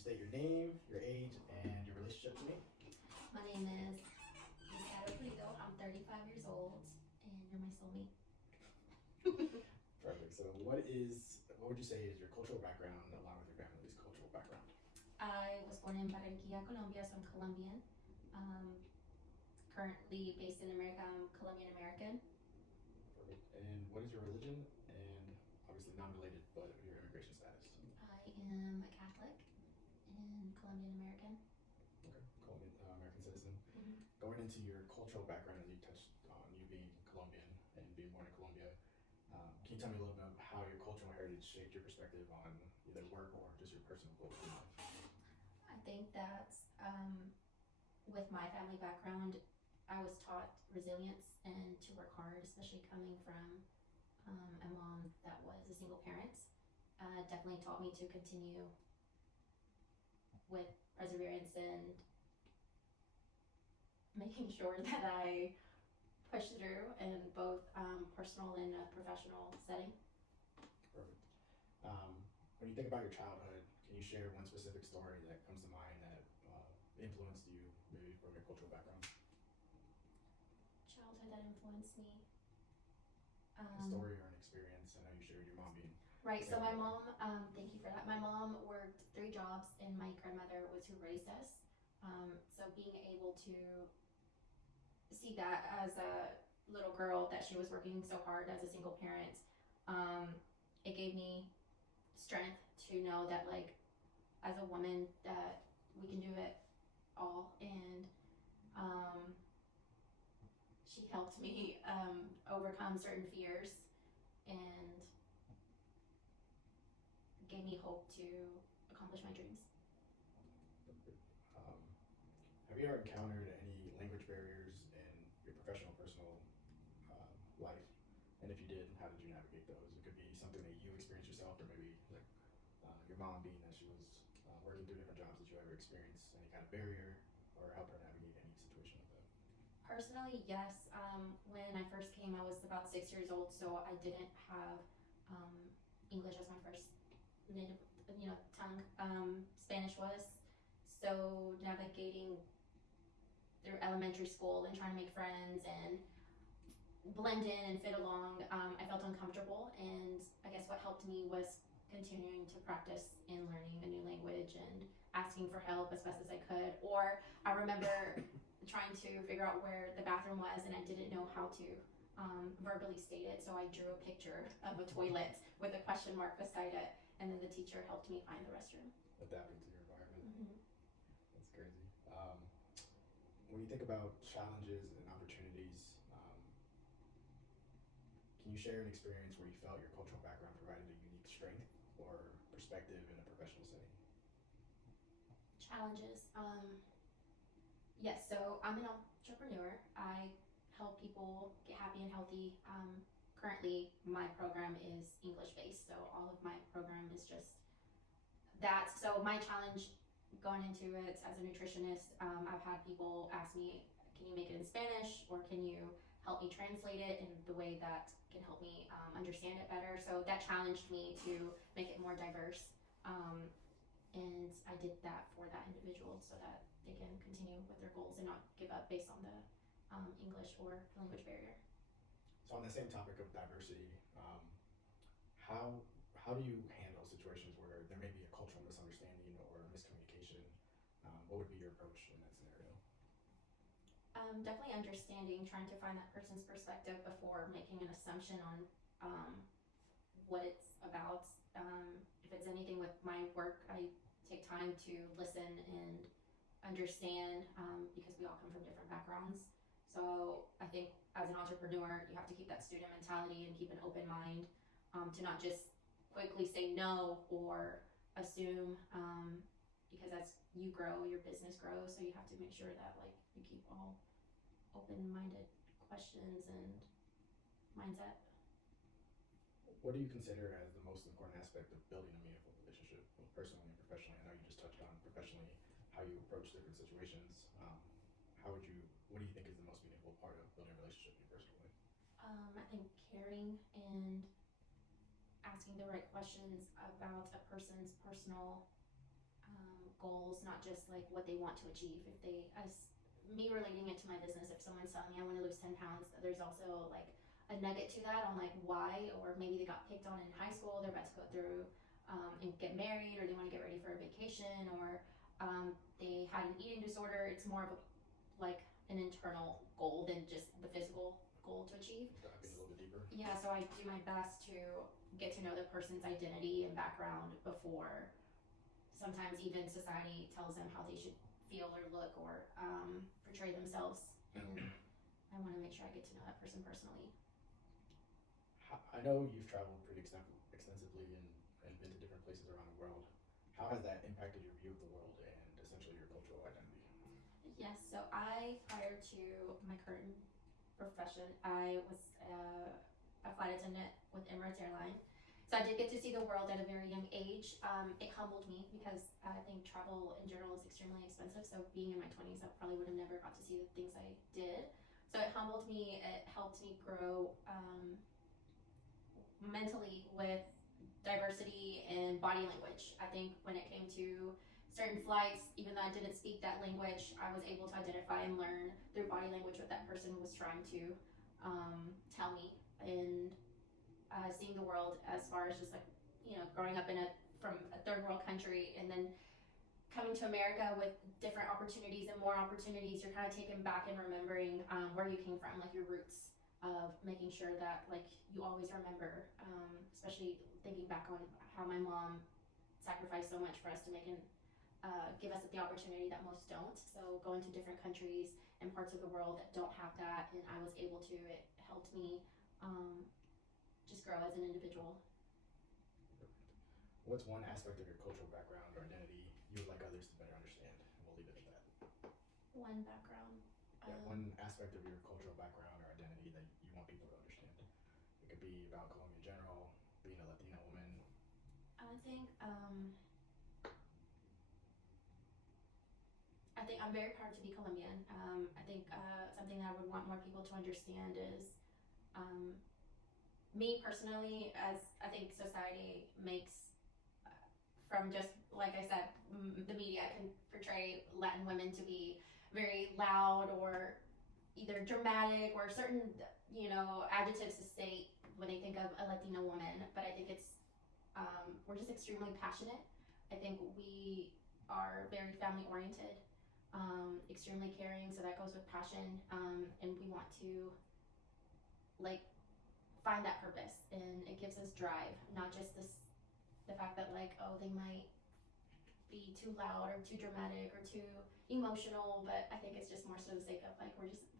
state your name, your age, and your relationship to me? My name is Lisa Pulido. I'm 35 years old, and you're my soulmate. Perfect. So, what would you say is your cultural background along with your family's cultural background? I was born in Barranquilla, Colombia, so I'm Colombian. Currently based in America, I'm Colombian American. Perfect. And what is your religion? And obviously non-related, but your immigration status. I am a Catholic and Colombian American. Okay, Colombian American citizen. Mm-hmm. Going into your cultural background, as you touched on you being Colombian and being born in Colombia, can you tell me a little bit about how your cultural heritage shaped your perspective on either work or just your personal goals in life? I think that with my family background, I was taught resilience and to work hard, especially coming from a mom that was a single parent. Definitely taught me to continue with perseverance and making sure that I push through in both personal and professional setting. Perfect. When you think about your childhood, can you share one specific story that comes to mind that influenced you, maybe from your cultural background? Childhood that influenced me. A story or an experience. I know you shared your mom being. Right, so my mom, thank you for that. My mom worked 3 jobs, and my grandmother was who raised us. So being able to see that as a little girl, that she was working so hard as a single parent, it gave me strength to know that, like, as a woman, that we can do it all. And she helped me overcome certain fears and gave me hope to accomplish my dreams. Have you ever encountered any language barriers in your professional, personal life? And if you did, how did you navigate those? It could be something that you experienced yourself, or maybe like your mom being that she was working 2 different jobs. Did you ever experience any kind of barrier or help her navigate any situation like that? Personally, yes. When I first came, I was about 6 years old, so I didn't have English as my first native, tongue. Spanish was. So navigating through elementary school and trying to make friends and blend in and fit along, I felt uncomfortable. And I guess what helped me was continuing to practice in learning a new language and asking for help as best as I could. Or I remember trying to figure out where the bathroom was, and I didn't know how to verbally state it, so I drew a picture of a toilet with a question mark beside it, and then the teacher helped me find the restroom. Adapting to your environment. Mm-hmm. That's crazy. When you think about challenges and opportunities, can you share an experience where you felt your cultural background provided a unique strength or perspective in a professional setting? Challenges. Yes, so I'm an entrepreneur. I help people get happy and healthy. Currently, my program is English based, so all of my program is just that. So my challenge going into it as a nutritionist, I've had people ask me, can you make it in Spanish, or can you help me translate it in the way that can help me understand it better? So that challenged me to make it more diverse. And I did that for that individual so that they can continue with their goals and not give up based on the English or language barrier. So on the same topic of diversity, how do you handle situations where there may be a cultural misunderstanding or miscommunication? What would be your approach in that scenario? Definitely understanding, trying to find that person's perspective before making an assumption on what it's about. If it's anything with my work, I take time to listen and understand, because we all come from different backgrounds. So I think as an entrepreneur, you have to keep that student mentality and keep an open mind, to not just quickly say no or assume, because as you grow, your business grows. So you have to make sure that, like, you keep all open-minded questions and mindset. What do you consider as the most important aspect of building a meaningful relationship, both personally and professionally? I know you just touched on professionally how you approach different situations. What do you think is the most meaningful part of building a relationship in your personal life? I think caring and asking the right questions about a person's personal goals, not just like what they want to achieve. If they, as me relating it to my business, if someone's telling me I want to lose 10 pounds, there's also like a nugget to that on like why, or maybe they got picked on in high school, they're about to go through and get married, or they want to get ready for a vacation, or they had an eating disorder. It's more of a, like an internal goal than just the physical goal to achieve. Diving a little bit deeper. Yeah, so I do my best to get to know the person's identity and background before sometimes even society tells them how they should feel or look or portray themselves. And I want to make sure I get to know that person personally. I know you've traveled pretty extensively and been to different places around the world. How has that impacted your view of the world and essentially your cultural identity? Yes, so prior to my current profession, I was a flight attendant with Emirates Airlines. So I did get to see the world at a very young age. It humbled me because I think travel in general is extremely expensive. So being in my 20s, I probably would have never got to see the things I did. So it humbled me. It helped me grow mentally with diversity and body language. I think when it came to certain flights, even though I didn't speak that language, I was able to identify and learn through body language what that person was trying to tell me. And seeing the world as far as just like, you know, growing up from a third world country and then coming to America with different opportunities and more opportunities, you're kind of taken back and remembering where you came from, like your roots, of making sure that like you always remember, especially thinking back on how my mom sacrificed so much for us to make and give us the opportunity that most don't. So going to different countries and parts of the world that don't have that, and I was able to, it helped me just grow as an individual. What's one aspect of your cultural background or identity you would like others to better understand? And we'll leave it at that. One background. Yeah, one aspect of your cultural background or identity that you want people to understand. It could be about Colombia in general, being a Latina woman. I think I'm very proud to be Colombian. I think something that I would want more people to understand is me personally, as I think society makes from just like I said, the media can portray Latin women to be very loud or either dramatic or certain, you know, adjectives to say when they think of a Latina woman. But I think it's we're just extremely passionate. I think we are very family oriented, extremely caring. So that goes with passion, and we want to like find that purpose, and it gives us drive, not just the fact that like, oh, they might be too loud or too dramatic or too emotional, but I think it's just more so the sake of like we're just